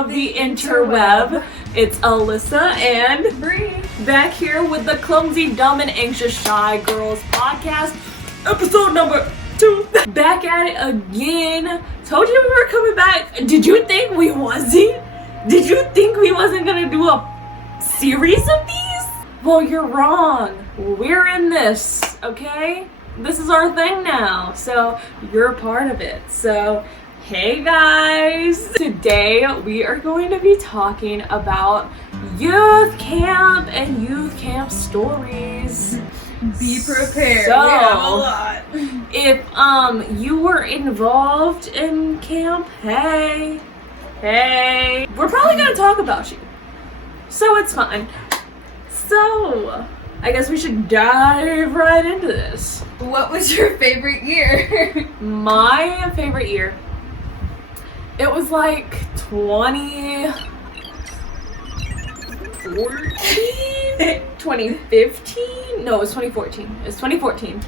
of the interweb. It's Alyssa and Bree back here with the Clumsy, Dumb, and Anxious Shy Girls podcast, episode number 2. Back at it again. Told you we were coming back. Did you think we wasn't? Did you think we wasn't gonna do a series of these? Well, you're wrong. We're in this, okay? This is our thing now, so you're a part of it. So, hey guys! Today we are going to be talking about youth camp and youth camp stories. Be prepared. So, we have a lot. If you were involved in camp, hey, we're probably gonna talk about you. So it's fine. So, I guess we should dive right into this. What was your favorite year? My favorite year, it was like 2015? 2015? No, it was 2014. It was 2014.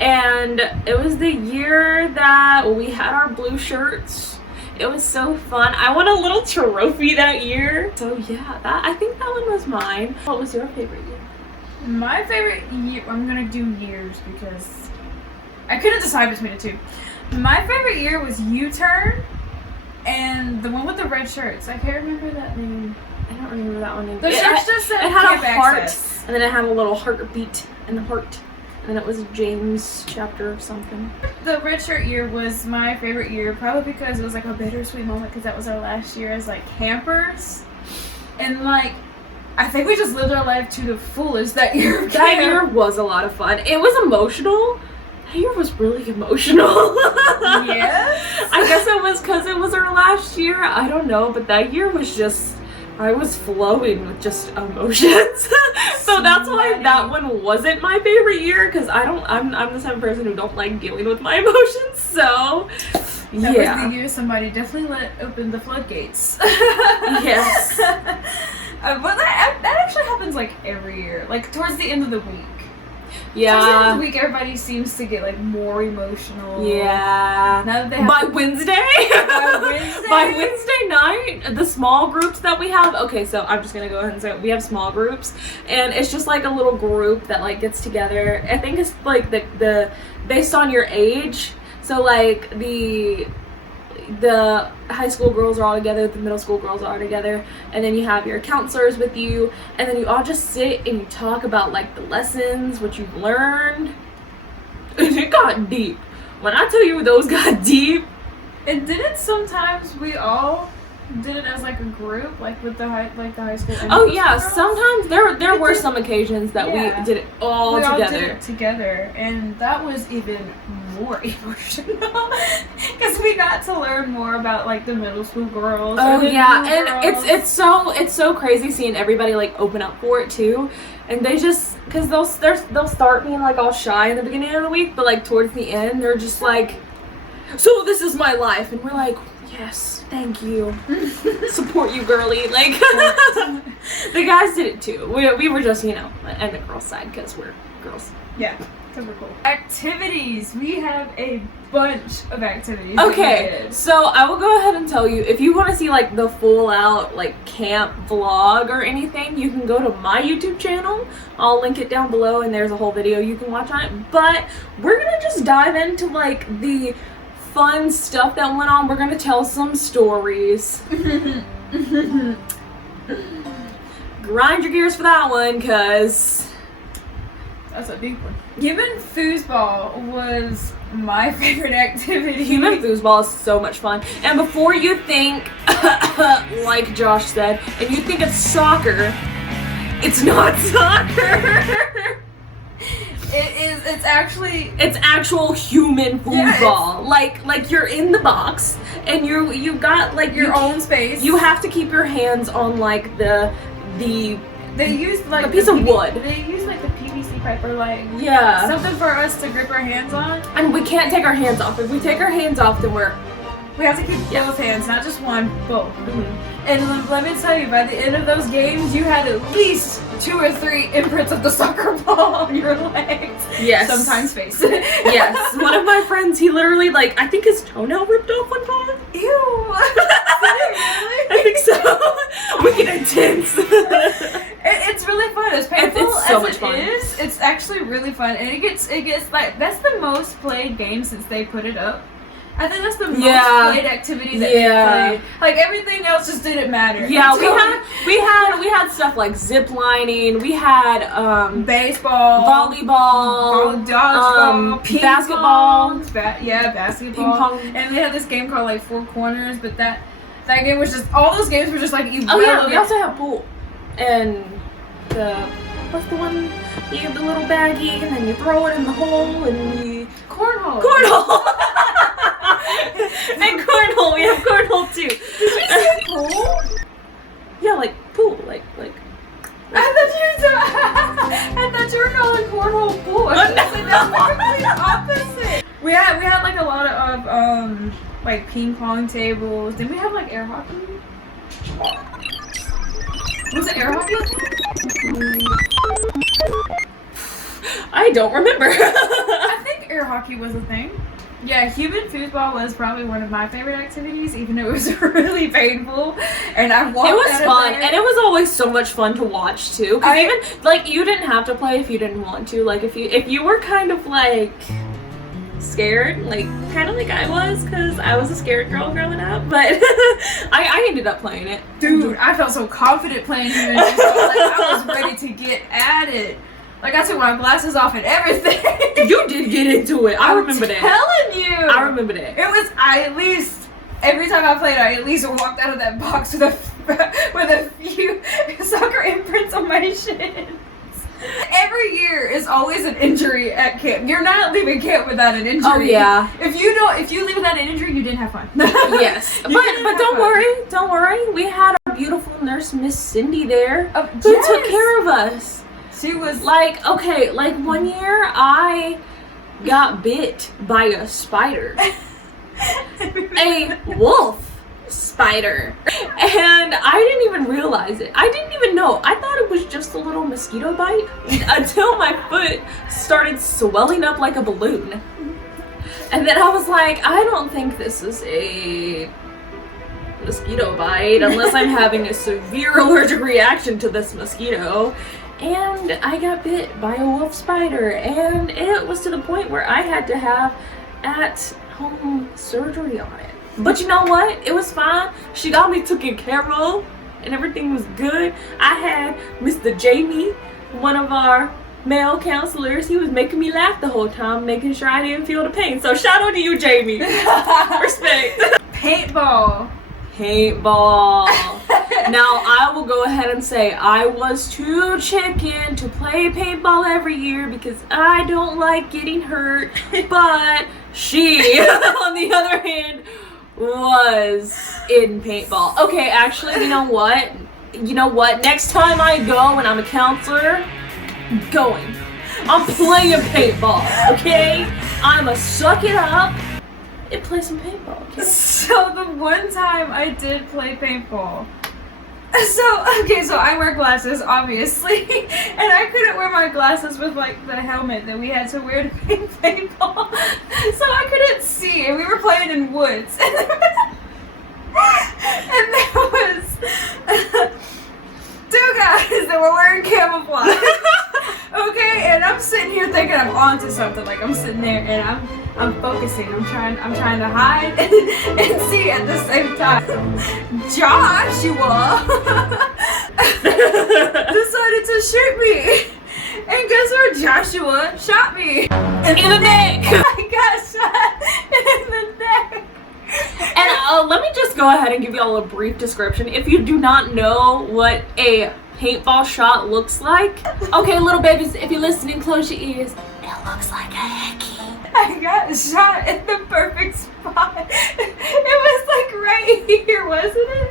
And it was the year that we had our blue shirts. It was so fun. I won a little trophy that year. So yeah, I think that one was mine. What was your favorite year? My favorite year, I'm gonna do years because I couldn't decide between the two. My favorite year was U-Turn and the one with the red shirts. I can't remember that name. I don't remember that one either. The shirts just said it had camp a heart, access. and then it had a little heartbeat in the heart. And then it was James chapter or something. The red shirt year was my favorite year, probably because it was like a bittersweet moment because that was our last year as like campers. And like, I think we just lived our life to the fullest that year. That year was a lot of fun. It was emotional. That year was really emotional. Yes. I guess it was because it was our last year. I don't know, but that year was just, I was flowing with just emotions. So that's why that one wasn't my favorite year, because I'm the type of person who don't like dealing with my emotions. So that was the year somebody definitely let open the floodgates. Yes. But that actually happens like every year, like towards the end of the week. Yeah. Towards the end of the week, everybody seems to get like more emotional. Yeah. Now that they have By Wednesday? By Wednesday night, the small groups that we have. Okay, so I'm just gonna go ahead and say we have small groups, and it's just like a little group that like gets together. I think it's like the based on your age. So like the high school girls are all together, the middle school girls are all together, and then you have your counselors with you, and then you all just sit and you talk about like the lessons, what you've learned. And it got deep. When I tell you those got deep. And didn't sometimes we all did it as like a group, like with the high school? Oh yeah, girls? Sometimes there were some occasions that we did it all together. We all did it together, and that was even more emotional because we got to learn more about like the middle school girls. Oh yeah, and it's so crazy seeing everybody like open up for it too, and they just because they'll start being like all shy in the beginning of the week, but like towards the end they're just like, so this is my life, and we're like, yes. Thank you. Support you, girly. Like, the guys did it too. We were just, on the girls' side because we're girls. Yeah, because we're cool. Activities. We have a bunch of activities. Okay, so I will go ahead and tell you, if you want to see like the full out like camp vlog or anything, you can go to my YouTube channel. I'll link it down below, and there's a whole video you can watch on it. But we're gonna just dive into like the fun stuff that went on. We're gonna tell some stories. Grind your gears for that one, cause that's a deep one. Human foosball was my favorite activity. Human foosball is so much fun. And before you think, like Josh said, and you think it's soccer, it's not soccer. It's actual human foosball. Like you're in the box and you got like your own space. You have to keep your hands on like the they use like a piece of wood. They use like the PVC pipe or like something for us to grip our hands on. And we can't take our hands off. If we take our hands off, then we have to keep both hands, not just one, both. Mm-hmm. And let me tell you, by the end of those games, you had at least 2 or 3 imprints of the soccer ball on your legs. Yes. Sometimes face. Yes. One of my friends, he literally, like, I think his toenail ripped off one time. Ew. I think so. Wicked intense. It's really fun. As painful It's so as much it fun. is, it's actually really fun. And it gets like, that's the most played game since they put it up. I think that's the most played activity that they played. Like everything else just didn't matter. Yeah, we had stuff like zip lining. We had baseball, volleyball, dodgeball, basketball. Basketball. Ping pong. And we had this game called like Four Corners, but that game was just, all those games were just like irrelevant. Oh yeah, we also have pool and what's the one? You have the little baggie and then you throw it in the hole and you cornhole. And cornhole, we have cornhole too. Did you say pool? Yeah, like pool, like. I thought you were calling cornhole pool. I was like, that's the complete opposite. We had like a lot of like ping pong tables. Didn't we have like air hockey? Was it air hockey? I don't remember. I think air hockey was a thing. Yeah, human foosball was probably one of my favorite activities, even though it was really painful. And I walked. It was out of fun, there. and it was always so much fun to watch too. Cause even like you didn't have to play if you didn't want to. Like if you were kind of like scared, like kind of like I was, because I was a scared girl growing up. But I ended up playing it. Dude, I felt so confident playing human foosball. Like I was ready to get at it. Like I took my glasses off and everything. You did get into it. I remember that. I'm telling you. I remember that. It was, I at least, every time I played, I at least walked out of that box with a few soccer imprints on my shins. Every year is always an injury at camp. You're not leaving camp without an injury. Oh yeah. If you leave without an injury, you didn't have fun. Yes. But don't worry. We had our beautiful nurse, Miss Cindy, there, who took care of us. She was like, okay, like one year I got bit by a spider. A wolf spider. And I didn't even realize it. I didn't even know. I thought it was just a little mosquito bite until my foot started swelling up like a balloon. And then I was like, I don't think this is a mosquito bite unless I'm having a severe allergic reaction to this mosquito. And I got bit by a wolf spider, and it was to the point where I had to have at-home surgery on it. But you know what? It was fine. She got me taken care of, and everything was good. I had Mr. Jamie, one of our male counselors. He was making me laugh the whole time, making sure I didn't feel the pain. So shout out to you, Jamie. Respect. paintball. Now, I will go ahead and say I was too chicken to play paintball every year because I don't like getting hurt. But she, on the other hand, was in paintball. Okay, actually, you know what? Next time I go and I'm a counselor, I'm going. I'm playing paintball, okay? I'ma suck it up and play some paintball, okay? So the one time I did play paintball. So I wear glasses, obviously, and I couldn't wear my glasses with like the helmet that we had to wear to play paintball, so I couldn't see, and we were playing in woods, and there was two guys that were wearing camouflage, okay, and I'm sitting here thinking I'm onto something, like I'm sitting there and I'm focusing. I'm trying to hide and see at the same time. Joshua decided to shoot me. And guess where Joshua shot me? In the neck. I got shot in the neck. And let me just go ahead and give y'all a brief description. If you do not know what a paintball shot looks like, okay, little babies, if you're listening, close your ears. It looks like a hickey. I got shot in the perfect spot. It was like right here, wasn't it?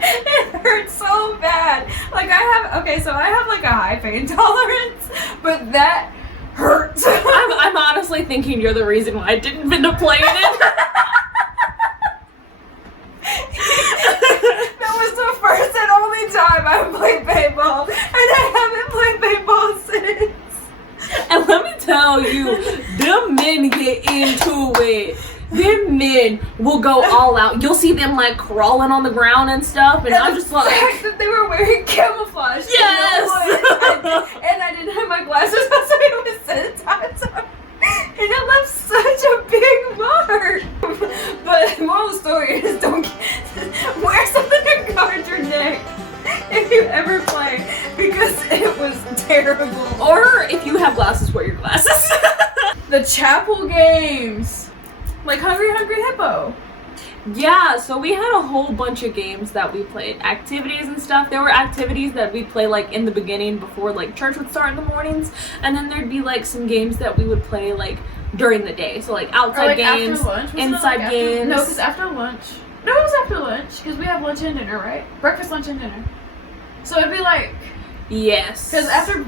It hurt so bad. Like I have like a high pain tolerance, but that hurt. I'm honestly thinking you're the reason why I didn't end up playing it. That was the first and only time I played paintball, and I haven't played paintball since. And let me tell you, them men get into it. Them men women will go all out. You'll see them like crawling on the ground and stuff, and I'm just like, the fact that they were wearing camouflage. yes. And I didn't have my glasses on, so it was sanitizer. And it left such a big mark. But the moral of the story is don't wear something to guard your neck if you ever play, because it was terrible. Or if you have glasses, wear your glasses. The chapel games, like Hungry Hungry Hippo. Yeah, so we had a whole bunch of games that we played, activities and stuff. There were activities that we'd play like in the beginning before like church would start in the mornings, and then there'd be like some games that we would play like during the day. So like outside like games, after lunch? inside games. No, because after lunch. No, it was after lunch, because we have lunch and dinner, right? Breakfast, lunch, and dinner. So it'd be like, yes. because after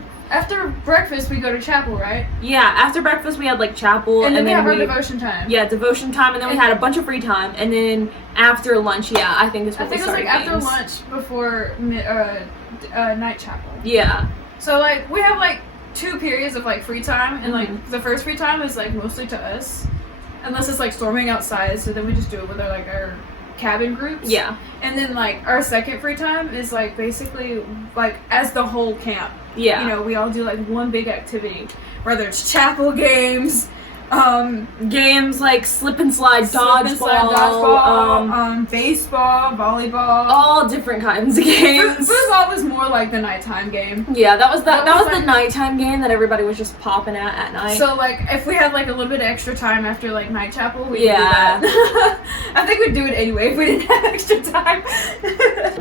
breakfast we go to chapel, right? Yeah, after breakfast we had like chapel, And then we have our devotion time. Yeah, devotion time, and then we had a bunch of free time, and then after lunch, yeah, I think it's when I think we it was like started after games. lunch before night chapel. Yeah. So like we have like 2 periods of like free time, and like the first free time is like mostly to us, unless it's like storming outside. So then we just do it with our cabin groups. Yeah. And then like our second free time is like basically like as the whole camp. Yeah. You know, we all do like one big activity, whether it's chapel games, games like slip and slide, dodgeball, baseball, volleyball. all different kinds of games. Football was more like the nighttime game. Yeah, that was the like, nighttime game that everybody was just popping at night. So like if we had like a little bit of extra time after like night chapel, we would do Yeah. that. I think we'd do it anyway if we didn't have extra time.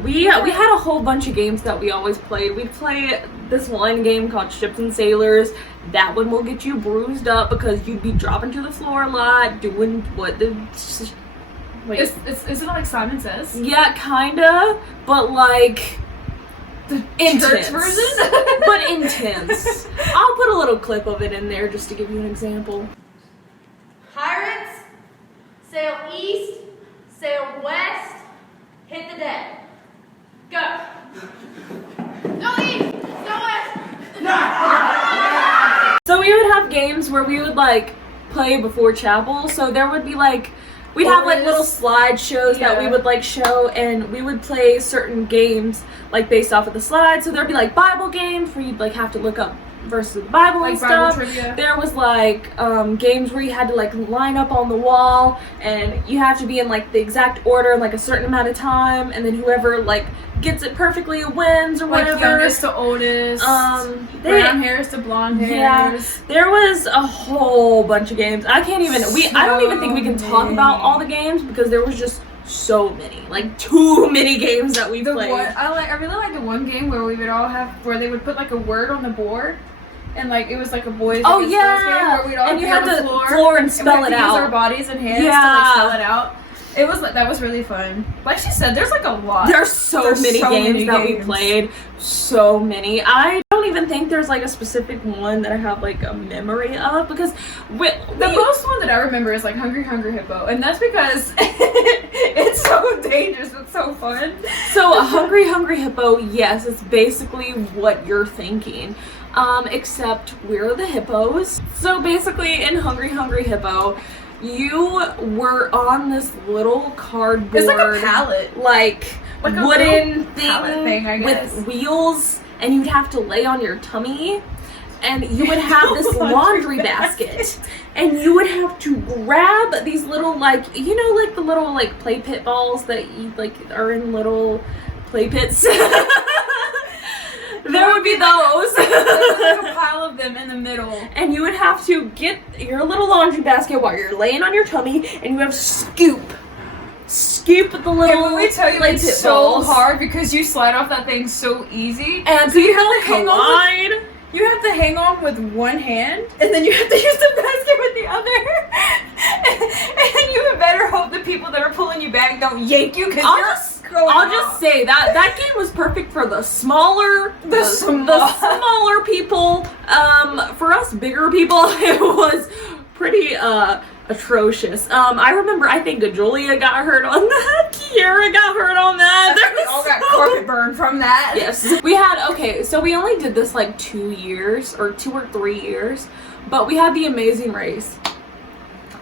we had a whole bunch of games that we always played. We'd play this one game called Ships and Sailors. That one will get you bruised up because you'd be dropping to the floor a lot, doing what the... Wait. Is it like Simon Says? Yeah, kinda, but like... The intense. church version? But intense. I'll put a little clip of it in there just to give you an example. Pirates, sail east, sail west, hit the deck. Go. Go east, go west. So we would have games where we would like play before chapel. So there would be like, we'd have like little slideshows that we would like show, and we would play certain games like based off of the slides. So there'd be like Bible games where you'd like have to look up verses of the Bible like and Bible stuff. trivia. There was like games where you had to like line up on the wall, and you have to be in like the exact order in like a certain amount of time, and then whoever like gets it perfectly wins or Like whatever. youngest to oldest. Brown hairs to blonde hairs. There was a whole bunch of games. I can't even I don't even think we can talk about all the games because there was just so many. Like too many games that we played. I really like the one game where we would all have where they would put like a word on the board. And like it was like a boys against girls game where we'd all and be you on had the to floor and spell we it had to use out. our bodies and hands to like spell it out. It was like that was really fun. Like she said, there's like a lot. There's so many games that we played. So many. I don't even think there's like a specific one that I have like a memory of because the most one that I remember is like Hungry Hungry Hippo, and that's because it's so dangerous but so fun. So Hungry Hungry Hippo, yes, it's basically what you're thinking. Except we're the hippos. So basically in Hungry Hungry Hippo, you were on this little cardboard. It's like a pallet. Like a wooden thing I guess. with wheels, and you'd have to lay on your tummy, and you would have this laundry basket, and you would have to grab these little like like the little like play pit balls that you like are in little play pits. There would be those. There was like a pile of them in the middle. And you would have to get your little laundry basket while you're laying on your tummy, and you have to scoop the little. And when we tell you like it's so hard because you slide off that thing so easy. And so you have to hang on. You have to hang on with one hand, and then you have to use the basket with the other. And you better hope the people that are pulling you back don't yank you because I'll just say that game was perfect for the smaller people. For us bigger people, it was pretty atrocious. I remember I think Julia got hurt on that. Kiara got hurt on that. We all got carpet burn from that. Yes. We had so we only did this like 2 years or 2 or 3 years, but we had the Amazing Race.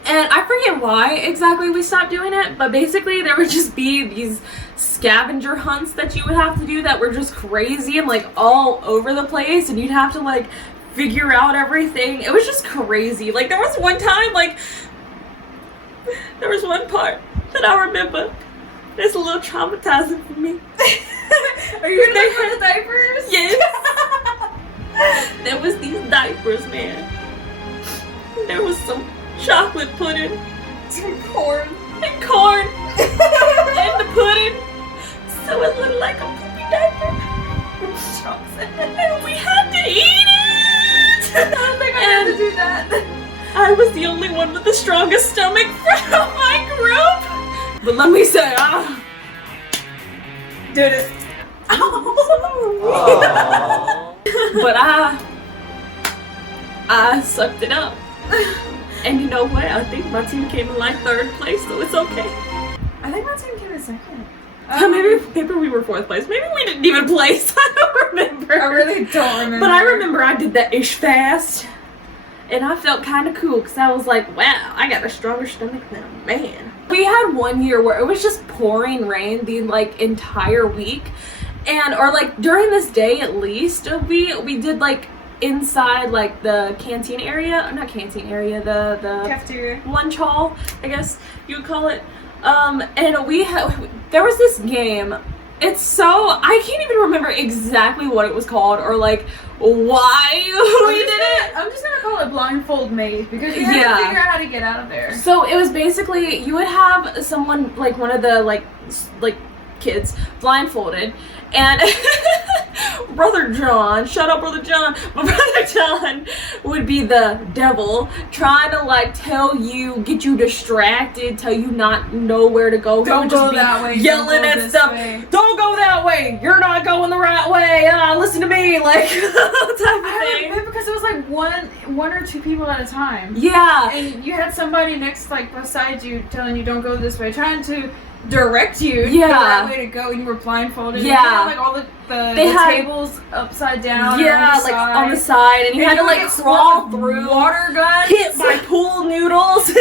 And I forget why exactly we stopped doing it, but basically there would just be these scavenger hunts that you would have to do that were just crazy and like all over the place, and you'd have to like figure out everything. It was just crazy. Like there was one time, like there was one part that I remember that's a little traumatizing for me. Are you gonna wear the diapers? Yes. There was these diapers, man. There was some chocolate pudding, Some corn. and corn, and the pudding. So it looked like a poopy diaper. And we had to eat it. I don't think I had to do that. I was the only one with the strongest stomach from my group. But let me say, Do this. but I sucked it up. And you know what? I think my team came in like 3rd place, so it's okay. I think my team came in 2nd. Maybe we were 4th place. Maybe we didn't even place. I don't remember. I really don't remember. But I remember I did that ish fast. And I felt kind of cool because I was like, wow, I got a stronger stomach than a man. We had one year where it was just pouring rain the like entire week. And, or like during this day at least, we did like inside like the canteen area, not canteen area, the cafeteria, lunch hall, I guess you would call it. And there was this game. It's so, I can't even remember exactly what it was called or like why we did it. I'm just gonna call it blindfold maze because you have to figure out how to get out of there. So it was basically, you would have someone, like one of the like kids blindfolded, and Brother John, shut up Brother John, but Brother John would be the devil trying to like get you distracted, tell you not know where to go. Don't go that way. Yelling at stuff. Don't go that way. You're not going the right way. Listen to me, like type of I thing. remember because it was like one or two people at a time. Yeah. And you had somebody next, like beside you, telling you don't go this way, trying to direct you the Yeah. right way to go, and you were blindfolded. Yeah. You had, like all the tables upside down. Yeah, on the like side. on the side, and you had to like get crawl swamped with through, water guns, hit by pool noodles, and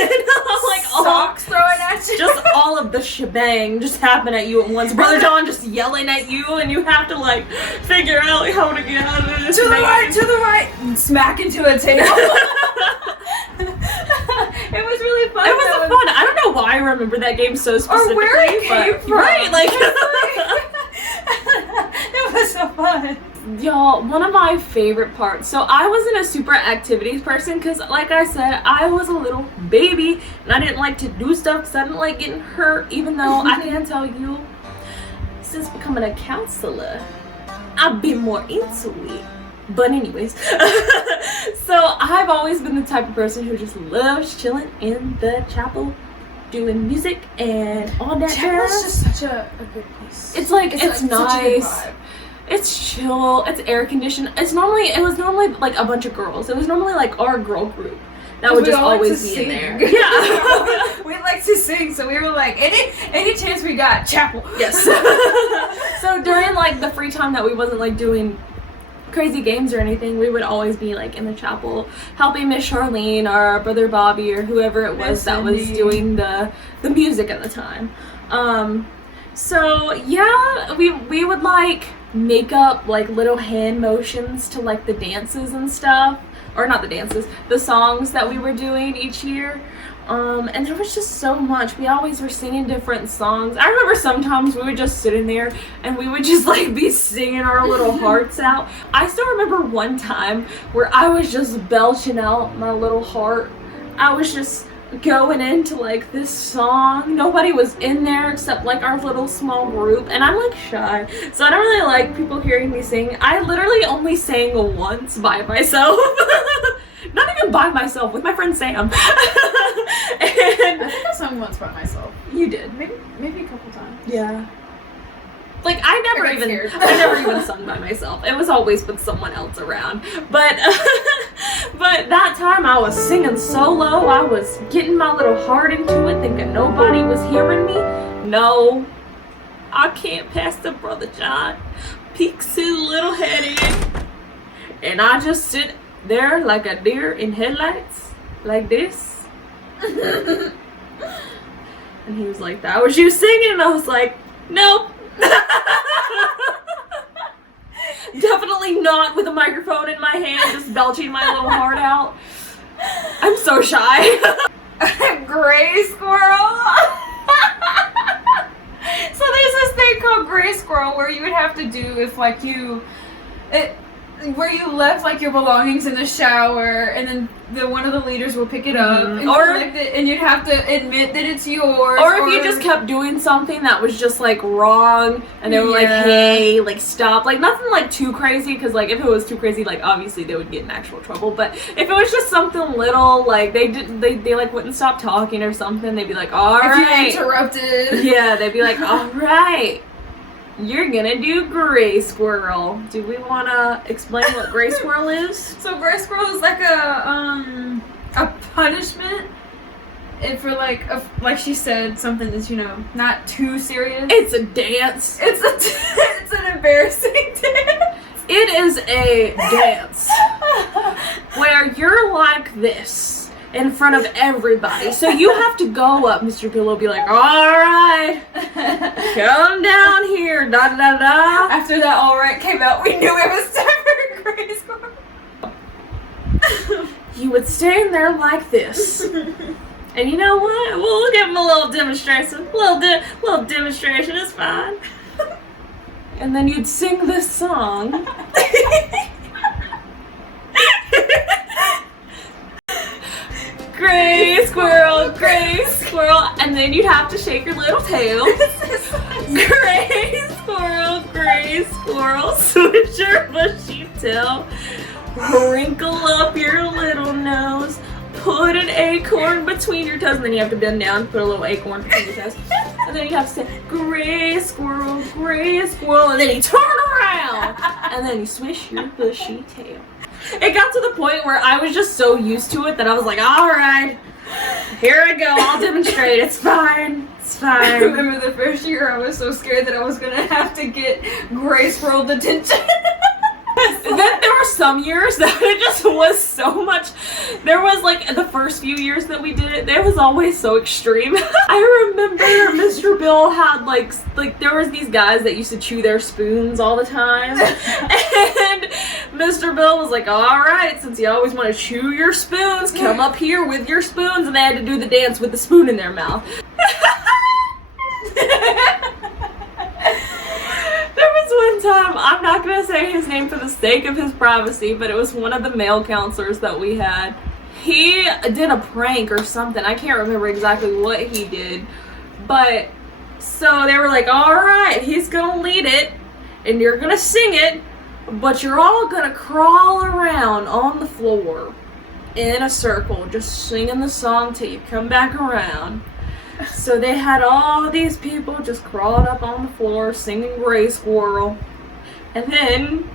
like socks thrown at you. just all of the shebang just happened at you at once. Brother John just yelling at you, and you have to like figure out how to get out of this. To the right, and smack into a table. It was really fun. It was fun. I don't know why I remember that game so specifically. Or where it came but, from. Right, like it was so fun. Y'all, one of my favorite parts. So I wasn't a super activities person because, like I said, I was a little baby and I didn't like to do stuff because I didn't like getting hurt. Even though I can tell you, since becoming a counselor, I've been more into it. But anyways, so I've always been the type of person who just loves chilling in the chapel, doing music and all that Chapel's jazz. just such a good place. It's like it's such a good nice. vibe. It's chill. It's air conditioned. It was normally like a bunch of girls. It was normally like our girl group that would just always be in there. Yeah. We like to sing, so we were like, any chance we got, chapel. Yes. So during like the free time that we wasn't like doing crazy games or anything, we would always be like in the chapel helping Miss Charlene or Brother Bobby or whoever it was that was doing the music at the time. So yeah, we would like make up like little hand motions to like the dances and stuff, or not the dances, the songs that we were doing each year. And there was just so much. We always were singing different songs. I remember sometimes we would just sit in there and we would just like be singing our little hearts out. I still remember one time where I was just belching out my little heart. I was just going into like this song. Nobody was in there except like our little small group, and I'm like shy, so I don't really like people hearing me sing. I literally only sang once by myself. Not even by myself, with my friend Sam. And I think I sung once by myself. you did. Maybe a couple times. Yeah. Like I never even sung by myself. It was always with someone else around. But but that time I was singing solo. I was getting my little heart into it, thinking nobody was hearing me. No, I can't pass the Brother John. Peeks his little head in, and I just sit there like a deer in headlights, like this, And he was like, that was you singing? And I was like, nope. Definitely not with a microphone in my hand, just belching my little heart out. I'm so shy. Gray squirrel. So there's this thing called gray squirrel where you would have to do if like where you left like your belongings in the shower, and then one of the leaders will pick it up and collect it, and you'd have to admit that it's yours. Or if you just kept doing something that was just like wrong, and they were like, "Hey, like stop!" Like nothing like too crazy, because like if it was too crazy, like obviously they would get in actual trouble. But if it was just something little, like they like wouldn't stop talking or something, they'd be like, "All right," if you interrupted. Yeah, they'd be like, "All right. You're gonna do gray squirrel." Do we wanna explain what gray squirrel is? So gray squirrel is like a punishment, and for like she said, something that's not too serious. It's a dance. It's an embarrassing dance. It is a dance where you're like this in front of everybody. So you have to go up. Mr. Bill will be like, all right, come down here, da da da da. After that all right came out, we knew it was time for gray squirrel. You would stand there like this. And you know what? We'll give him a little demonstration. Little demonstration is fine. And then you'd sing this song. Gray squirrel, and then you'd have to shake your little tail. Gray squirrel, switch your bushy tail, wrinkle up your little nose, put an acorn between your toes, and then you have to bend down, put a little acorn between your toes, and then you have to say, gray squirrel, and then you turn around, and then you swish your bushy tail. It got to the point where I was just so used to it that I was like, all right, here I go, I'll demonstrate, it's fine. I remember the first year I was so scared that I was going to have to get gray squirrel detention. Then there were some years that it just was so much. There was like the first few years that we did it, it was always so extreme. I remember Mr. Bill had like there was these guys that used to chew their spoons all the time. And Mr. Bill was like, all right, since you always want to chew your spoons, come up here with your spoons. And they had to do the dance with the spoon in their mouth. There was one time, I'm not going to say his name for the sake of his privacy, but it was one of the male counselors that we had. He did a prank or something. I can't remember exactly what he did. But, so they were like, all right, he's going to lead it, and you're going to sing it, but you're all going to crawl around on the floor in a circle, just singing the song till you come back around. So they had all these people just crawled up on the floor singing Gray Squirrel. And then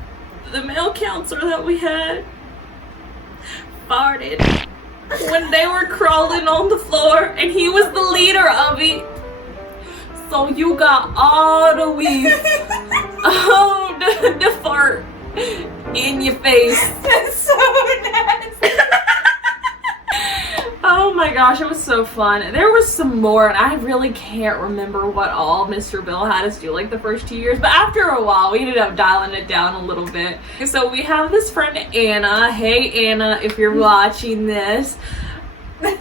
the male counselor that we had farted when they were crawling on the floor, and he was the leader of it. So you got all the weave, all the fart in your face. That's so nasty. Oh my gosh, it was so fun. There was some more, and I really can't remember what all Mr. Bill had us do like the first 2 years, but after a while we ended up dialing it down a little bit. So we have this friend Anna. Hey Anna, if you're watching this. Anna,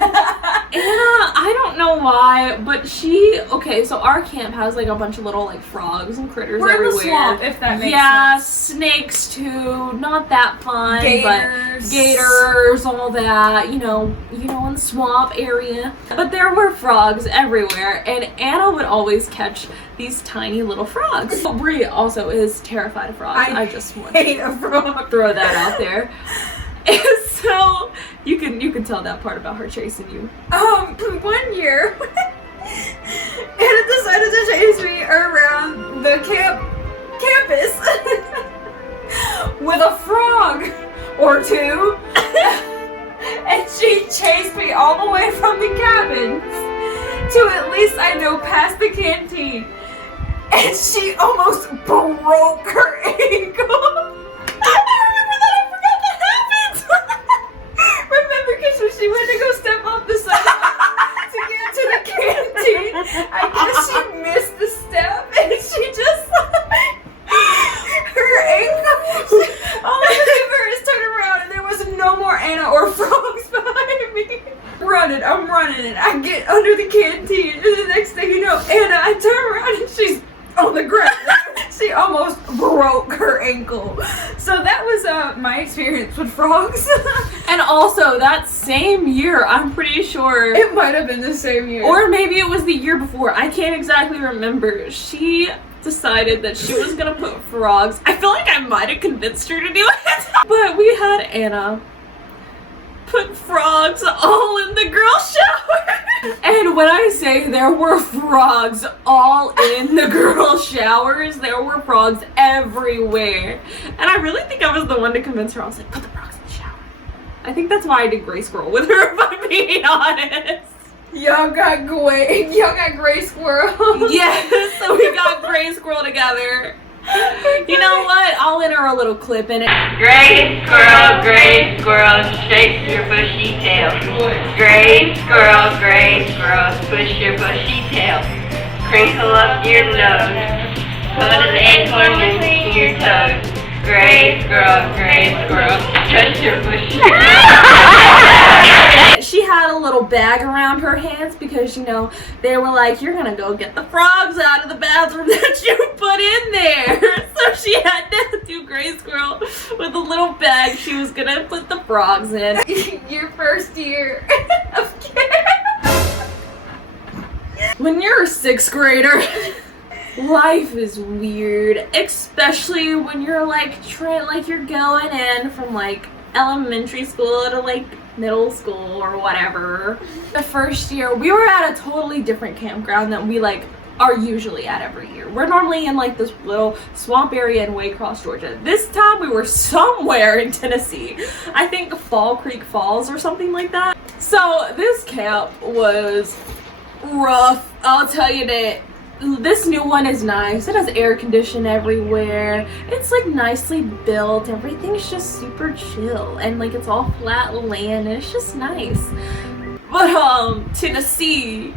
I don't know why, but so our camp has like a bunch of little like frogs and critters everywhere. We're in the swamp, if that makes sense. Yeah, snakes too, not that fun. Gators. But gators, all that, in the swamp area. But there were frogs everywhere, and Anna would always catch these tiny little frogs. Brie also is terrified of frogs. I just want hate a frog. to throw that out there. And so you can tell that part about her chasing you. 1 year, Anna decided to chase me around the campus with a frog or two, and she chased me all the way from the cabins to at least past the canteen, and she almost broke her ankle. Remember, because when she went to go step off the sidewalk, And then I get under the canteen, and the next thing you know, Anna, I turn around and she's on the ground. She almost broke her ankle. So that was my experience with frogs. And also, that same year, I'm pretty sure... It might have been the same year. Or maybe it was the year before. I can't exactly remember. She decided that she was gonna put frogs. I feel like I might have convinced her to do it. But we had Anna put frogs all in the girls' shower. And when I say there were frogs all in the girls' showers, there were frogs everywhere. And I really think I was the one to convince her. I was like, put the frogs in the shower. I think that's why I did Gray Squirrel with her, if I'm being honest. Y'all got Gray Squirrel. Yes, so we got Gray Squirrel together. You know what? I'll enter a little clip in it. Gray squirrel, shake your bushy tail. Gray squirrel, push your bushy tail. Crinkle up your nose, put an acorn in your toes. Gray squirrel, push your bushy tail. She had a little bag around her hands because, you know, they were like, you're gonna go get the frogs out of the bathroom that you put in there. So she had to do Gray Squirrel with a little bag she was gonna put the frogs in. Your first year of When you're a 6th grader, life is weird, especially when you're like you're going in from like elementary school to like middle school or whatever. The first year we were at a totally different campground than we like are usually at every year. We're normally in like this little swamp area in Waycross, Georgia. This time we were somewhere in Tennessee. I think Fall Creek Falls or something like that. So this camp was rough, I'll tell you that. This new one is nice. It has air conditioning everywhere. It's like nicely built. Everything's just super chill and like it's all flat land and it's just nice. But Tennessee,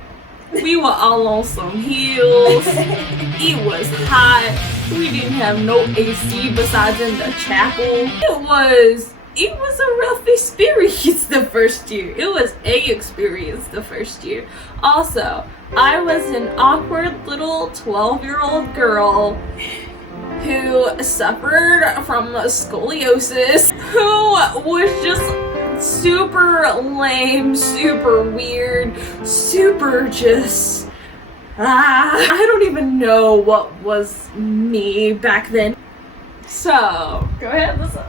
we were all on some hills. It was hot. We didn't have no AC besides in the chapel. It was a rough experience the first year. It was a experience the first year. Also, I was an awkward little 12-year-old girl who suffered from scoliosis, who was just super lame, super weird, super just... I don't even know what was me back then. So, Go ahead, listen.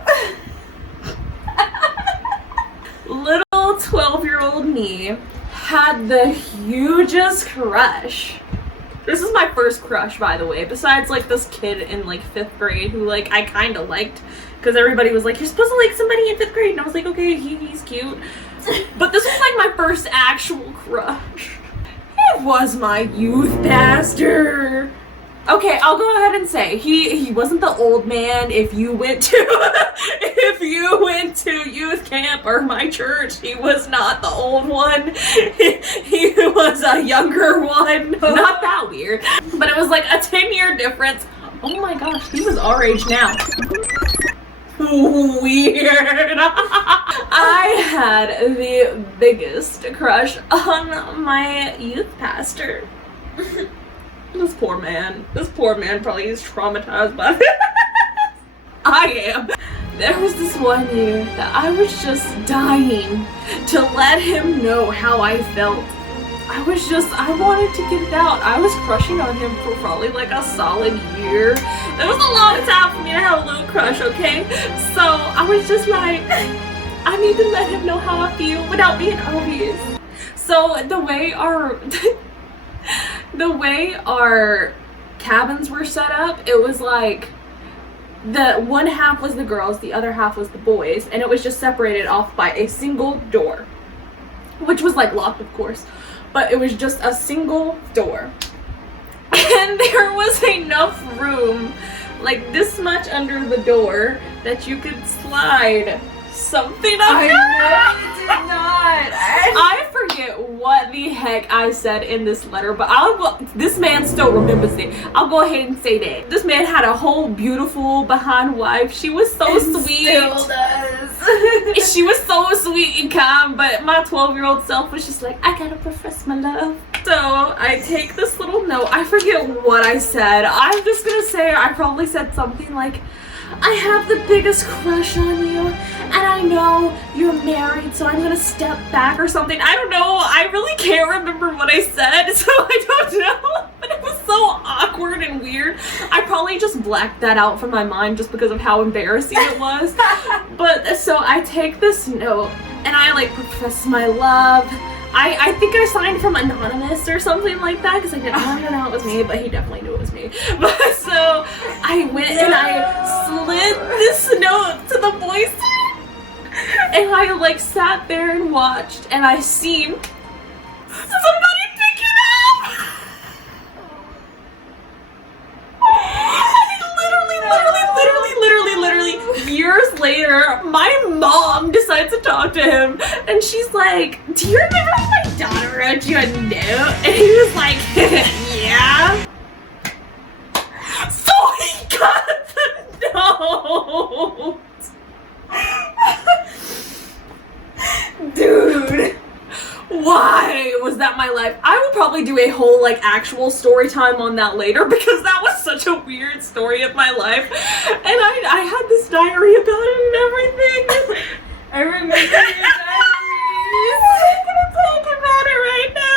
Little 12-year-old me had the hugest crush. This is my first crush, by the way, besides like this kid in like 5th grade who like I kind of liked because everybody was like, you're supposed to like somebody in 5th grade, and I was like, okay, he's cute. But this was like my first actual crush. It was my youth pastor. Okay, I'll go ahead and say he wasn't the old man. If you went to youth camp or my church, he was not the old one. He was a younger one. Not that weird, but it was like a 10-year difference. Oh my gosh, he was our age now. Weird. I had the biggest crush on my youth pastor. This poor man probably is traumatized by this. I am. There was this one year that I was just dying to let him know how I felt. I wanted to get it out. I was crushing on him for probably like a solid year. It was a long time for me to have a little crush, okay? So I was just like, I need to let him know how I feel without being obvious. So the way our cabins were set up, it was like the one half was the girls, the other half was the boys, and it was just separated off by a single door, which was like locked, of course, but it was just a single door. And there was enough room, like this much under the door, that you could slide something. I know you did not. I forget what the heck I said in this letter, but this man still remembers it. I'll go ahead and say that. This man had a whole beautiful behind wife. She was so sweet. Still does. She was so sweet and kind, but my 12-year-old self was just like, I gotta profess my love. So I take this little note. I forget what I said. I'm just gonna say I probably said something like, I have the biggest crush on you, and I know you're married, so I'm gonna step back or something. I don't know. I really can't remember what I said, so I don't know. But it was so awkward and weird. I probably just blacked that out from my mind just because of how embarrassing it was. But so I take this note, and I like profess my love. I think I signed from anonymous or something like that because I didn't want him to know it was me, but he definitely knew it was me. But so I went and I slid this note to the boys' side, and I like sat there and watched, and I seen somebody pick it up. Literally, years later, my mom decides to talk to him, and she's like, do you remember when my daughter wrote you a note? And he was like, yeah. So he got the note. Dude. Why was that my life? I will probably do a whole like actual story time on that later because that was such a weird story of my life, and I had this diary about it and everything. I remember your diaries. I'm gonna talk about it right now.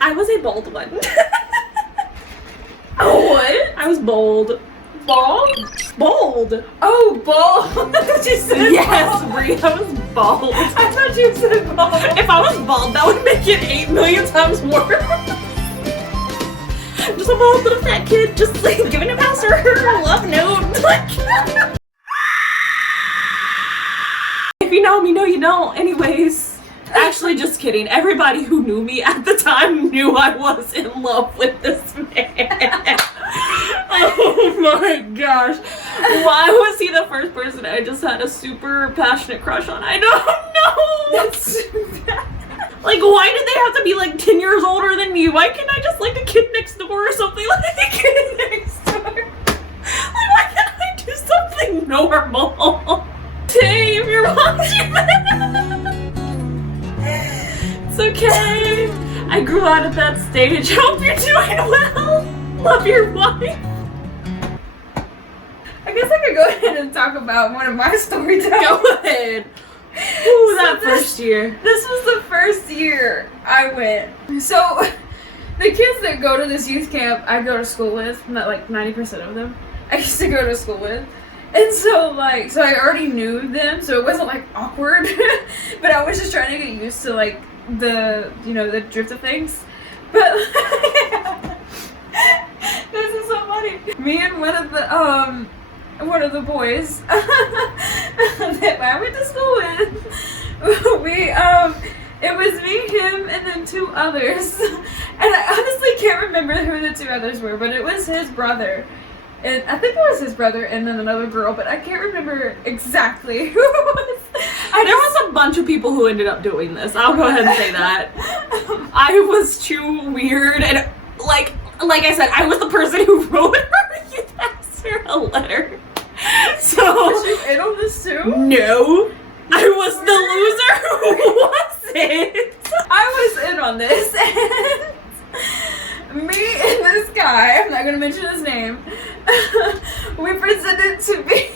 I was a bold one. Oh, what? I was bold. Bald? Bold. Oh, bald. You said Yes, bald. Brie, I was bald. I thought you said bald. If I was bald, that would make it 8 million times worse. Just a bald little fat kid, just like giving a pastor her love note. Like, if you know me, no, you don't. Anyways, actually, just kidding. Everybody who knew me at the time knew I was in love with this man. Oh my gosh. Why was he the first person I just had a super passionate crush on? I don't know. That's bad. Like, why did they have to be like 10 years older than me? Why can't I just like the kid next door or something like the kid next door? Like, why can't I do something normal? Dave, you're watching this. It's okay. I grew out of that stage. Hope you're doing well. Love your wife. I guess I could go ahead and talk about one of my story times. Go ahead. Ooh, that first year. This was the first year I went. So, the kids that go to this youth camp, I go to school with, not like 90% of them, I used to go to school with. And so, like, so I already knew them, so it wasn't, like, awkward. But I was just trying to get used to, like, the, you know, the drift of things. But, this is so funny. Me and one of the boys that I went to school with, it was me, him, and then 2 others. And I honestly can't remember who the 2 others were, but it was his brother. And I think it was his brother and then another girl, but I can't remember exactly who it was. There was a bunch of people who ended up doing this. I'll go ahead and say that. I was too weird, and like I said, I was the person who wrote her youth pastor a letter. So Was you in on this too? no, I was the loser who wasn't. I was in on this, and me and this guy, I'm not gonna mention his name, we pretended to be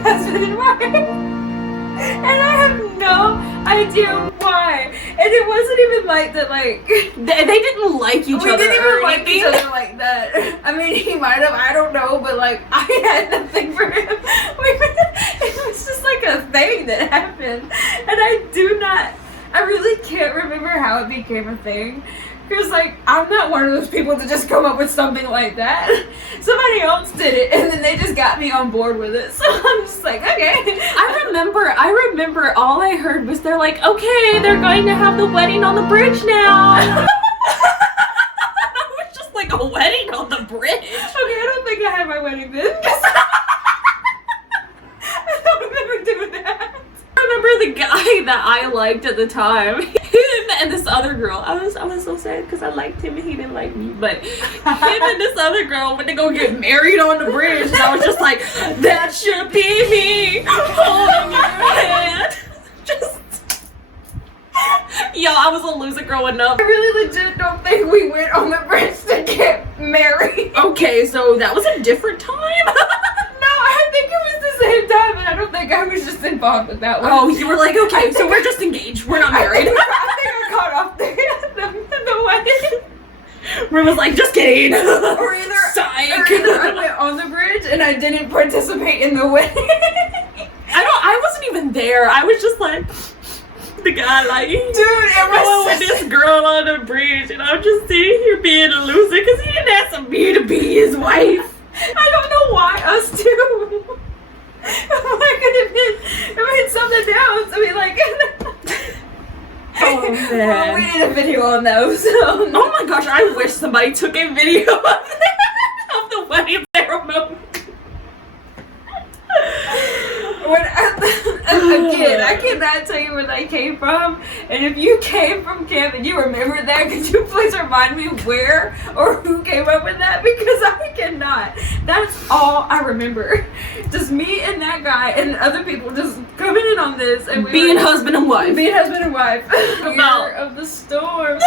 husband and wife. And I have no idea why. And it wasn't even like that, like... They didn't like each other. We didn't even or like each anything. other like that. I mean, he might have, I don't know, but like, I had nothing for him. It was just like a thing that happened. And I really can't remember how it became a thing. Because, like, I'm not one of those people to just come up with something like that. Somebody else did it, and then they just got me on board with it. So I'm just like, okay. I remember all I heard was they're like, okay, they're going to have the wedding on the bridge now. I was just like, a wedding on the bridge? Okay, I don't think I had my wedding then. that I liked at the time. Him and this other girl. I was so sad because I liked him and he didn't like me. But him and this other girl went to go get married on the bridge. And I was just like, that should be me holding your hand. Yo, I was a loser growing up. I really legit don't think we went on the bridge to get married. Okay, so that was a different time. No, I think it was the same time, and I don't think I was just involved with that one. Oh, you were like, okay, so we're just engaged. We're not married. I think I caught off the wedding. Rick was like, just kidding. Or either I went on the bridge and I didn't participate in the wedding. I wasn't even there. I was just like, the guy like, dude, it was going with this girl on the bridge, and I'm just sitting here being a loser because he didn't ask me to be his wife. I don't know why us two. I could have been something else. I mean, like. Oh man. Well, we need a video on those. Oh my gosh, I wish somebody took a video of the wedding ceremony. Again, I cannot tell you where that came from. And if you came from camp and you remember that, could you please remind me where or who came up with that? Because I cannot. That's all I remember. Just me and that guy and other people just coming in on this and being husband and wife. Being husband and wife. About of the storm.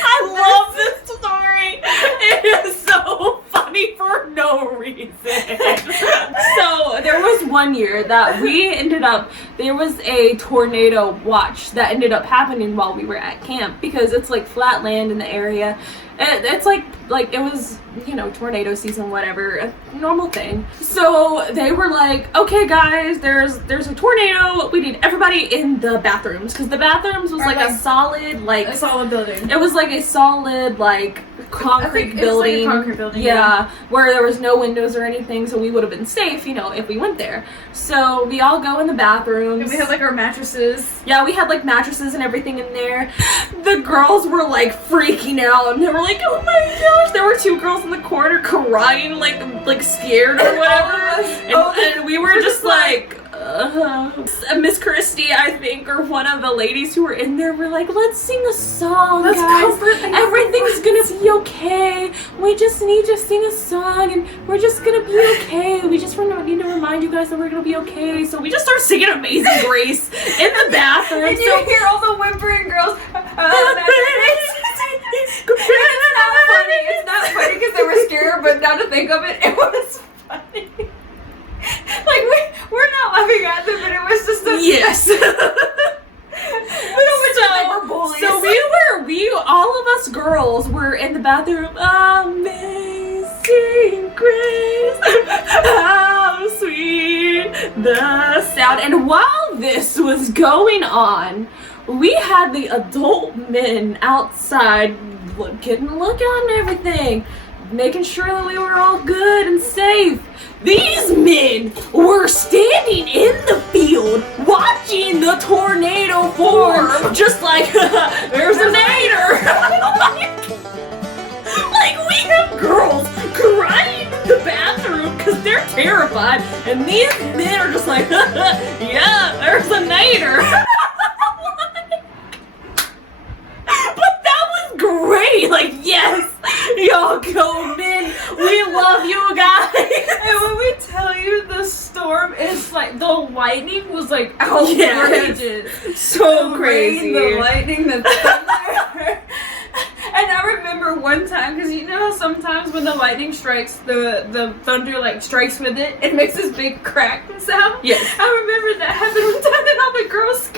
I love this story. It is so funny for no reason. So there was one year that we ended up, there was a tornado watch that ended up happening while we were at camp because it's like flat land in the area. It's like it was, you know, tornado season, whatever, a normal thing. So they were like, okay guys, there's a tornado, we need everybody in the bathrooms, because the bathrooms was like a solid building. It was like a solid concrete building. It was like a concrete building. Yeah, where there was no windows or anything, so we would have been safe, you know, if we went there. So we all go in the bathrooms. And we had like our mattresses. Yeah, we had like mattresses and everything in there. The girls were like freaking out and they were like, oh my gosh. There were two girls in the corner crying like scared or whatever. And we were just like, Miss Christie, I think, or one of the ladies who were in there were like, let's sing a song, guys. Everything's gonna be okay. We just need to sing a song and we're just gonna be okay. We just need to remind you guys that we're gonna be okay. So we just start singing Amazing Grace in the bathroom. And you hear all the whimpering girls. It's not funny because they were scared, but now to think of it, it was funny. Like we're not laughing at them, but it was just a yes. So we all of us girls were in the bathroom. Amazing Grace, how sweet the sound. And while this was going on, we had the adult men outside getting a look on everything, making sure that we were all good and safe. These men were standing in the field watching the tornado form, just like, there's a nader. Like we have girls crying in the bathroom because they're terrified, and these men are just like, yeah, there's a nader. But that was great. Like, yes, y'all go men. We love you guys. And when we tell you the storm is like, the lightning was like outrageous. So the crazy. Rain, the lightning, the thunder. And I remember one time, because you know how sometimes when the lightning strikes, the thunder like strikes with it, it makes this big crack sound. Yes. I remember that happened one time and all the girls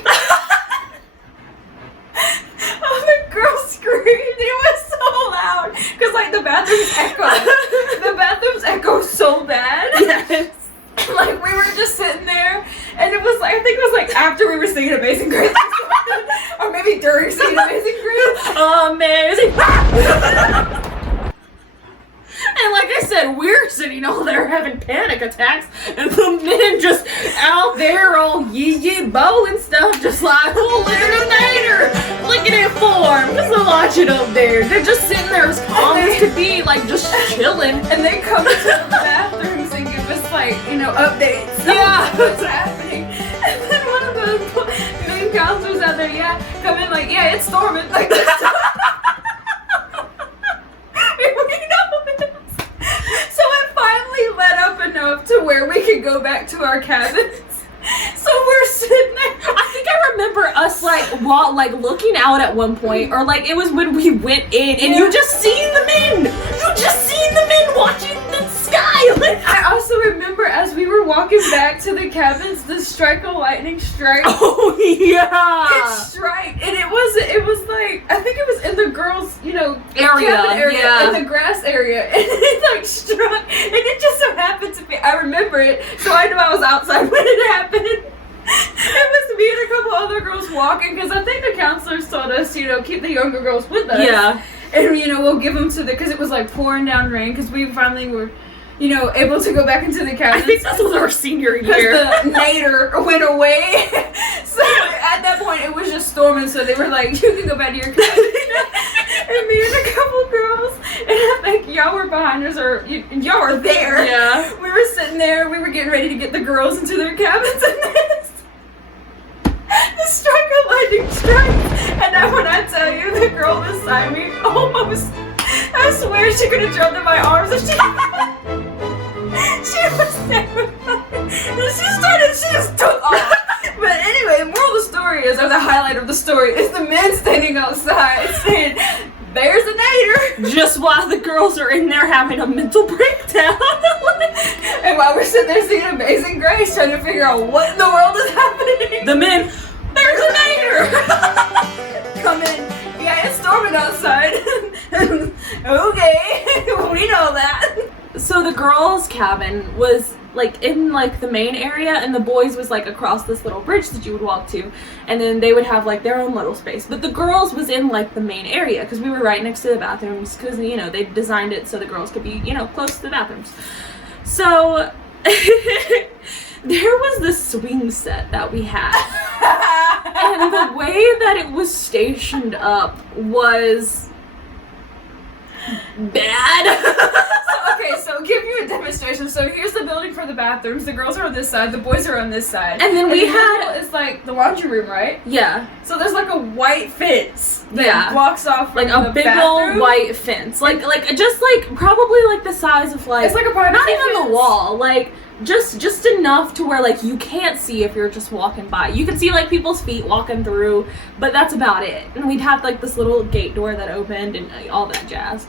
all the girls screamed. It was so loud. Because like the bathrooms echo. The bathrooms echo so bad. Yes. Like we were just sitting there and it was like, I think it was like after we were singing Amazing Grace or maybe during singing Amazing Grace. Amazing. And like I said, we're sitting all there having panic attacks, and the men just out there all yee bo and stuff, just like, oh, look at the nader, look at it form, just watching up there. They're just sitting there as calm as could be, like just chilling. And they come to the bathrooms and give us like like, updates. Yeah. What's happening? And then one of the main counselors out there, come in like, it's storming. Like, we know this. So it finally let up enough to where we could go back to our cabins. So we're sitting there. I think I remember us looking out at one point, or like it was when we went in, and you just seen the men. You just seen the men watching the sky. Like, I also remember as we were walking back to the cabins, the strike of lightning strike. oh yeah. It strike, and it was like, I think it was in the girls, Area, cabin area, yeah. in the grass area, and it like struck, and it just so happened to be. I remember it, so I knew I was outside when it happened. It was me and a couple other girls walking, because I think the counselors told us, keep the younger girls with us. Yeah. And, we'll give them to because it was like pouring down rain, because we finally were, able to go back into the cabins. I think this was our senior year. Because the nadir went away. So at that point, it was just storming, so they were like, you can go back to your cabin. And me and a couple girls, and I think y'all were behind us, or y'all were there. Yeah. We were sitting there, we were getting ready to get the girls into their cabins, and the strike of lightning strikes. And then when I tell you, the girl beside me almost, I swear she could have jumped in my arms, and she was terrified. And she just took off. But anyway, moral of the story is, or the highlight of the story, is the men standing outside saying, there's a nadir. Just while the girls are in there having a mental breakdown. And while we're sitting there singing Amazing Grace, trying to figure out what in the world is happening. The men, there's a nadir. Come in. Yeah, it's storming outside. Okay, we know that. So the girls' cabin was like in like the main area, and the boys was like across this little bridge that you would walk to, and then they would have like their own little space. But the girls was in like the main area, because we were right next to the bathrooms, because they designed it so the girls could be close to the bathrooms. So there was this swing set that we had, and the way that it was stationed up was bad. Okay, so give you a demonstration. So here's the building for the bathrooms. The girls are on this side, the boys are on this side. And then we the had- middle is like the laundry room, right? Yeah. So there's like a white fence that Yeah. blocks off Like from a the big bathroom. old white fence. Like just like probably like the size of like, It's like a privacy not even fence. the wall, like just enough to where like you can't see if you're just walking by. You can see like people's feet walking through, but that's about it. And we'd have like this little gate door that opened and all that jazz.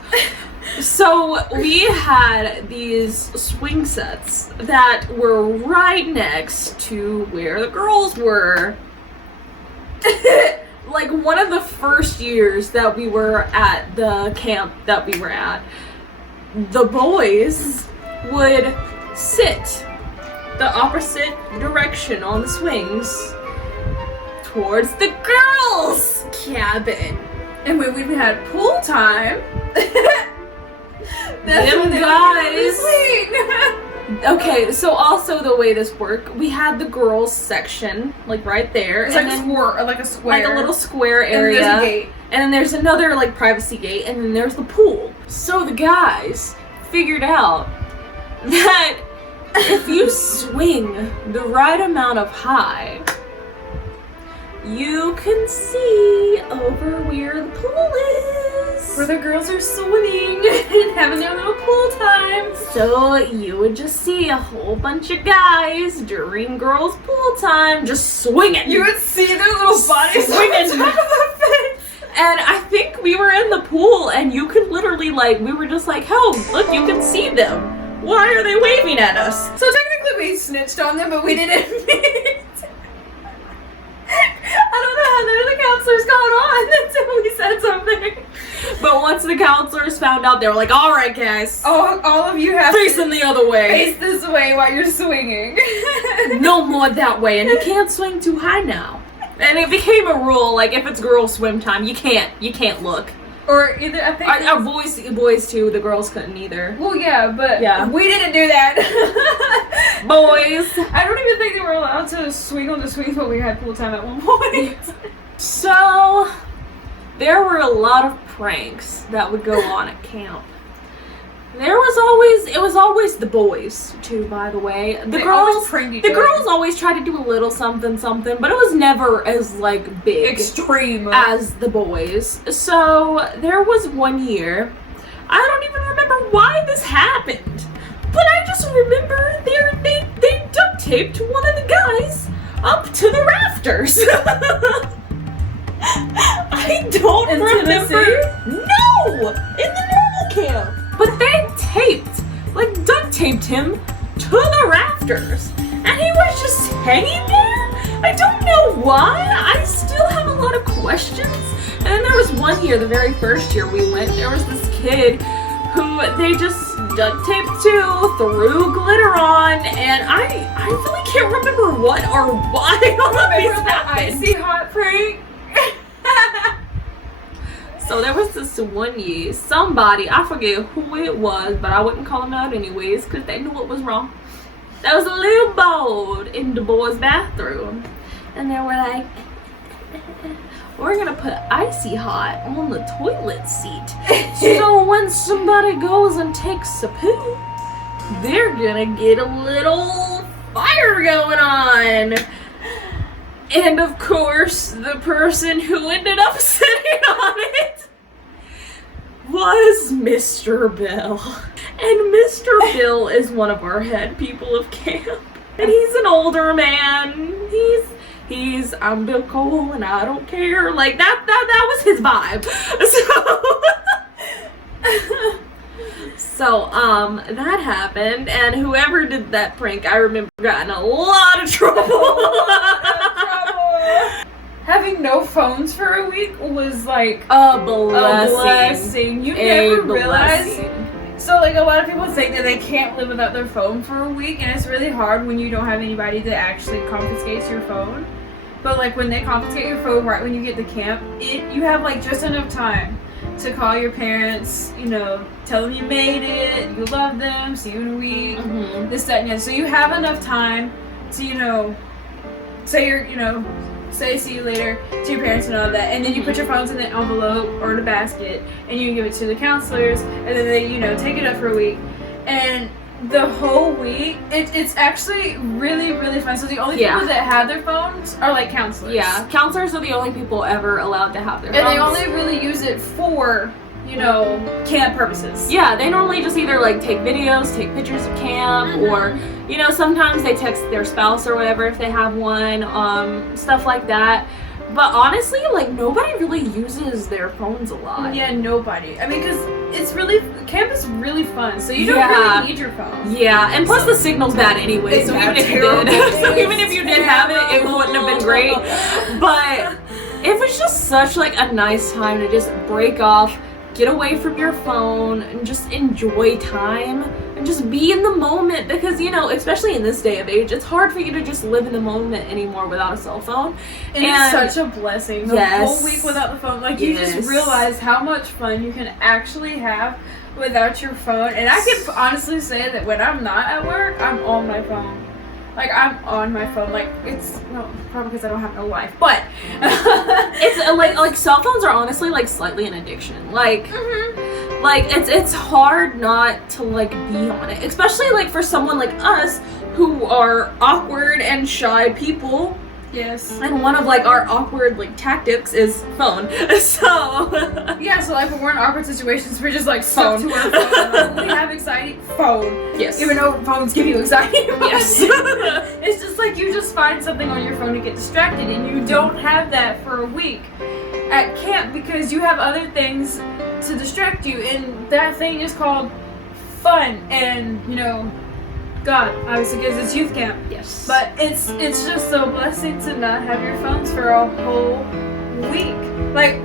So we had these swing sets that were right next to where the girls were. Like one of the first years that we were at the camp that we were at, the boys would sit the opposite direction on the swings towards the girls' cabin. And when we had pool time, that's Them when they guys. would Okay, so also the way this worked, we had the girls' section, like right there. It's and like, then, like a square. like a little square And area. there's a gate. And then there's another like privacy gate, and then there's the pool. So the guys figured out that if you swing the right amount of high, you can see over where the pool is. Where the girls are swimming and having their little pool time. So you would just see a whole bunch of guys during girls' pool time just swinging. You would see their little bodies Swinging. on top of the fence. And I think we were in the pool, and you could literally we were just like, oh, look, you can see them. Why are they waving at us? So technically we snitched on them, but we didn't admit. I don't know how none of the counselors got on until we said something. But once the counselors found out, they were like, all right, guys, Oh, all of you have facing the other way. face this way while you're swinging. No more that way, and you can't swing too high now. And it became a rule, like if it's girl swim time, you can't look. Or either, I think... Our boys too, the girls couldn't either. Well, yeah, but Yeah. we didn't do that. Boys. I don't even think they were allowed to swing on the swings when we had pool time at one point. So, there were a lot of pranks that would go on at camp. There was was always the boys too, by the way. The girls always tried to do a little something, but it was never as like big, extreme as the boys. So there was one year, I don't even remember why this happened, but I just remember they duct taped one of the guys up to the rafters. I don't remember. No, in the normal camp. But they duct taped him to the rafters. And he was just hanging there. I don't know why. I still have a lot of questions. And then there was one year, the very first year we went, there was this kid who they just duct taped to, threw glitter on, and I really can't remember what or why all of these happened. Icy hot prank. So there was this one year, somebody, I forget who it was, but I wouldn't call them out anyways, because they knew what was wrong. There was a little board in the boys' bathroom, and they were like, we're gonna put icy hot on the toilet seat. So when somebody goes and takes a poo, they're gonna get a little fire going on. And of course, the person who ended up sitting on it was Mr. Bill. And Mr. Bill is one of our head people of camp. And he's an older man. He's I'm Bill Cole and I don't care. Like that was his vibe. So that happened, and whoever did that prank, I remember got in a lot of trouble. Having no phones for a week was like a blessing. You never realize. So like a lot of people think that they can't live without their phone for a week, and it's really hard when you don't have anybody that actually confiscates your phone. But like when they confiscate your phone right when you get to camp, you have like just enough time to call your parents, tell them you made it, you love them, see you in a week, this, that, and that. So you have enough time to, say see you later to your parents and all that. And then you put your phones in the envelope or in a basket and you give it to the counselors, and then they, take it up for a week. And the whole week, it's actually really, really fun. So the only people that have their phones are like counselors. Yeah, counselors are the only people ever allowed to have their phones. And they only really use it for, camp purposes. Yeah, they normally just either like take videos, take pictures of camp, or, sometimes they text their spouse or whatever if they have one, stuff like that. But honestly, like, nobody really uses their phones a lot. Yeah, nobody. I mean, because camp is really fun, so you don't really need your phone. Yeah, and plus the signal's bad anyway, so even if you did have it, it wouldn't have been great. But it was just such, like, a nice time to just break off, get away from your phone, and just enjoy time, and just be in the moment, because, especially in this day of age, it's hard for you to just live in the moment anymore without a cell phone. And it's such a blessing. The whole week without the phone, like, you just realize how much fun you can actually have without your phone. And I can honestly say that when I'm not at work, I'm on my phone. Like, I'm on my phone. Like, probably because I don't have no life, but it's like cell phones are honestly like slightly an addiction. Like, like it's hard not to like be on it, especially like for someone like us who are awkward and shy people. Yes. And one of like our awkward like tactics is phone. So so like when we're in awkward situations, we're just like stuck to our phone. When we have anxiety, phone. Yes. Even though phones give you anxiety. Yes. It's just like you just find something on your phone to get distracted, and you don't have that for a week at camp because you have other things to distract you, and that thing is called fun. And God, obviously, because it's youth camp. Yes. But it's just a blessing to not have your phones for a whole week. Like,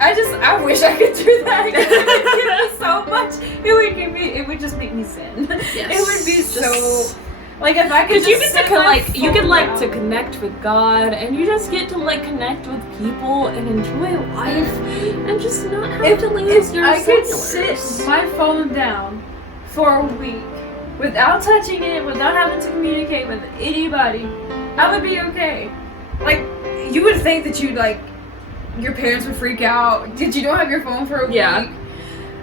I wish I could do that. It would give me so much. It would just make me sin. Yes. It would be so. Like if I could just you get to connect with God, and you just get to like connect with people and enjoy life, and just not have to lose your I could cellulars. sit my phone down for a week without touching it, without having to communicate with anybody, I would be okay. Like, you would think that your parents would freak out. Did you don't have your phone for a week?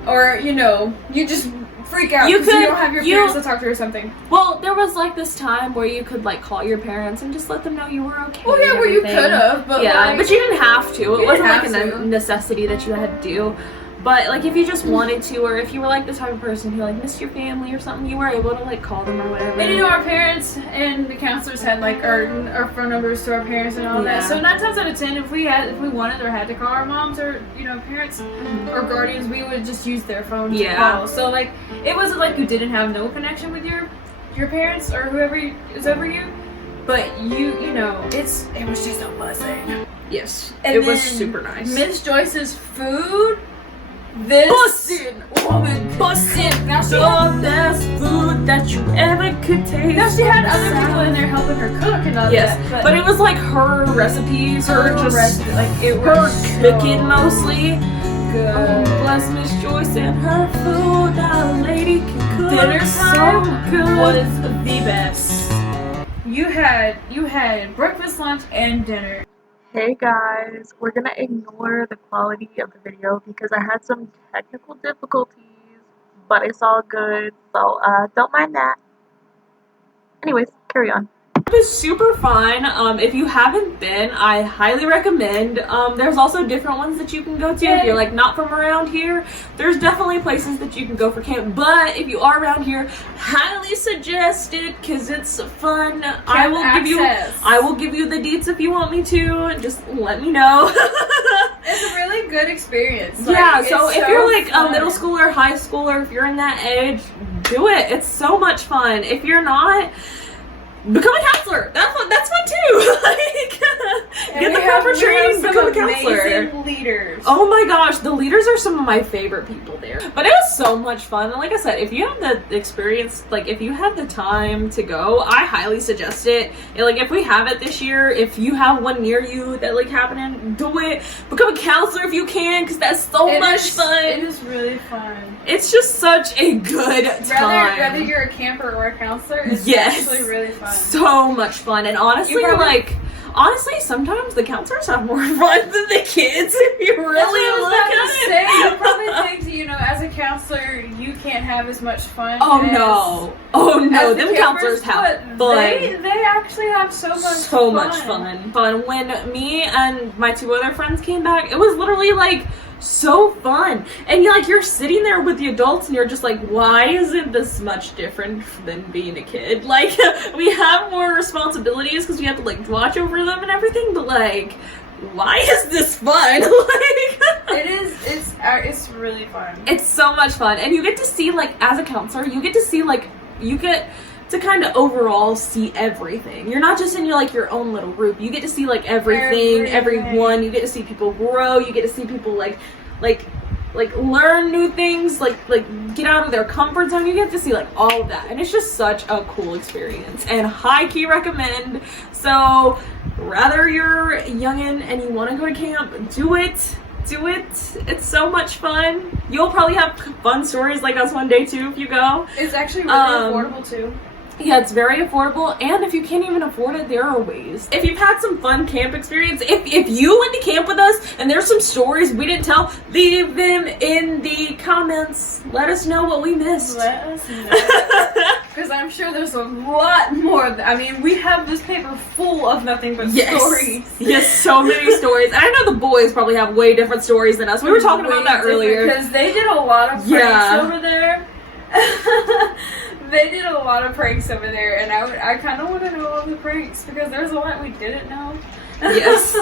or you just freak out You because you could- don't have your parents to talk to or something. Well, there was like this time where you could like call your parents and just let them know you were okay. Well, yeah, and where you everything. could have, but yeah, like, but you didn't have to. It you wasn't like didn't a have to. necessity that you had to do. But like if you just wanted to, or if you were like the type of person who like missed your family or something, you were able to like call them or whatever. And our parents and the counselors had like our phone numbers to our parents and all that. Yeah. So 9 times out of 10, if we wanted or had to call our moms or parents or guardians, we would just use their phone to call. So like it wasn't like you didn't have no connection with your parents or whoever is over you, but it was just a blessing. Yes, And it was then super nice. Miss Joyce's food. This woman bussin'. Now she the best food that you ever could taste. Now she had other people in there helping her cook and all Yes, that. but it was like her recipes, her cooking mostly. Good. Oh, bless Miss Joyce and her food. That lady can cook. Dinner time so good. was the best. You had breakfast, lunch, and dinner. Hey guys, we're gonna ignore the quality of the video because I had some technical difficulties, but it's all good, so don't mind that. Anyways, carry on. It was super fun. If you haven't been, I highly recommend. There's also different ones that you can go to. If you're like not from around here, there's definitely places that you can go for camp. But if you are around here, highly suggest it because it's fun. I will give you the deets if you want me to. Just let me know. It's a really good experience. Yeah, so if you're like fun. a middle schooler, high schooler, if you're in that age, do it. It's so much fun. If you're not, become a counselor. That's fun too. Get the proper training, become a counselor. Amazing leaders. Oh my gosh, the leaders are some of my favorite people there. But it was so much fun. And like I said, if you have the experience, like if you have the time to go, I highly suggest it. And, like if we have it this year, if you have one near you that like happening, do it. Become a counselor if you can, because that's so much fun. It is really fun. It's just such a good time. Whether you're a camper or a counselor, it's Yes. actually really fun. So much fun. And honestly, honestly, sometimes the counselors have more fun than the kids if you really look at it. You probably think, as a counselor, you can't have as much fun. Oh as no, the them counselors have fun. They actually have so much fun. When me and my two other friends came back, it was literally like so fun. And you're sitting there with the adults and you're just like, why isn't this much different than being a kid? Like, we have more responsibilities because we have to like watch over them and everything, but like, why is this fun? It's really fun. It's so much fun. And you get to see, like, as a counselor, you get to kind of overall see everything. You're not just in your own little group. You get to see like everything, everyone. You get to see people grow. You get to see people like learn new things, like get out of their comfort zone. You get to see like all of that, and it's just such a cool experience. And high key recommend. So rather you're youngin' and you want to go to camp, do it. It's so much fun. You'll probably have fun stories like us one day too if you go. It's actually really affordable too. Yeah, it's very affordable, and if you can't even afford it, there are ways. If you've had some fun camp experience, if you went to camp with us and there's some stories we didn't tell, leave them in the comments. Let us know what we missed. Let us know. Because I'm sure there's a lot more. I mean, we have this paper full of nothing but stories. Yes, so many stories. And I know the boys probably have way different stories than us. We were talking about that earlier. Because they did a lot of pranks over there. They did a lot of pranks over there, and I kind of want to know all the pranks because there's a lot we didn't know. Yes,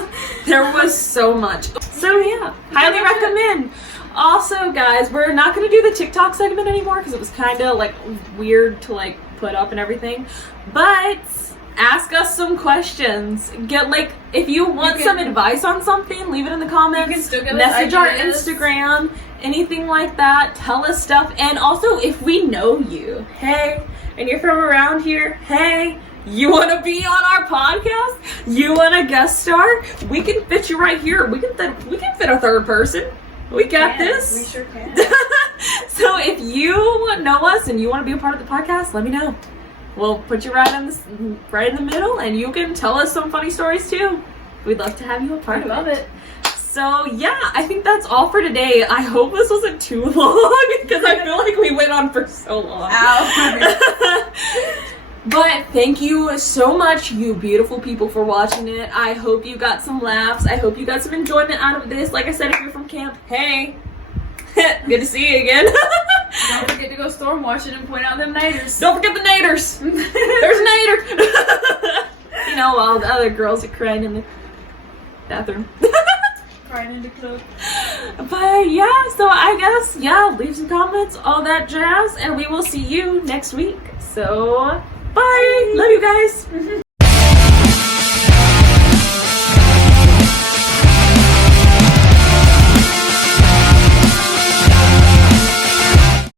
there was so much. So yeah, highly recommend. Also, guys, we're not going to do the TikTok segment anymore because it was kind of like weird to like put up and everything. But ask us some questions. If you want some advice on something, leave it in the comments. You can still give us message our ideas. Instagram. Anything like that, tell us stuff. And also, if we know you, hey, and you're from around here, hey, you want to be on our podcast? You want a guest star? We can fit you right here. We can fit a third person. We got this. We sure can. So if you know us and you want to be a part of the podcast, let me know. We'll put you right in the middle, and you can tell us some funny stories too. We'd love to have you a part of it. Love it. So yeah, I think that's all for today. I hope this wasn't too long because I feel like we went on for so long. Ow. But thank you so much, you beautiful people, for watching it. I hope you got some laughs. I hope you got some enjoyment out of this. Like I said, if you're from camp, hey, good to see you again. Don't forget to go storm watching and point out them naders. Don't forget the naders. There's Nader. You know, all the other girls are crying in the bathroom. Crying in the club. But yeah, so I guess, yeah, leave some comments, all that jazz, and we will see you next week. So, bye. Love you guys.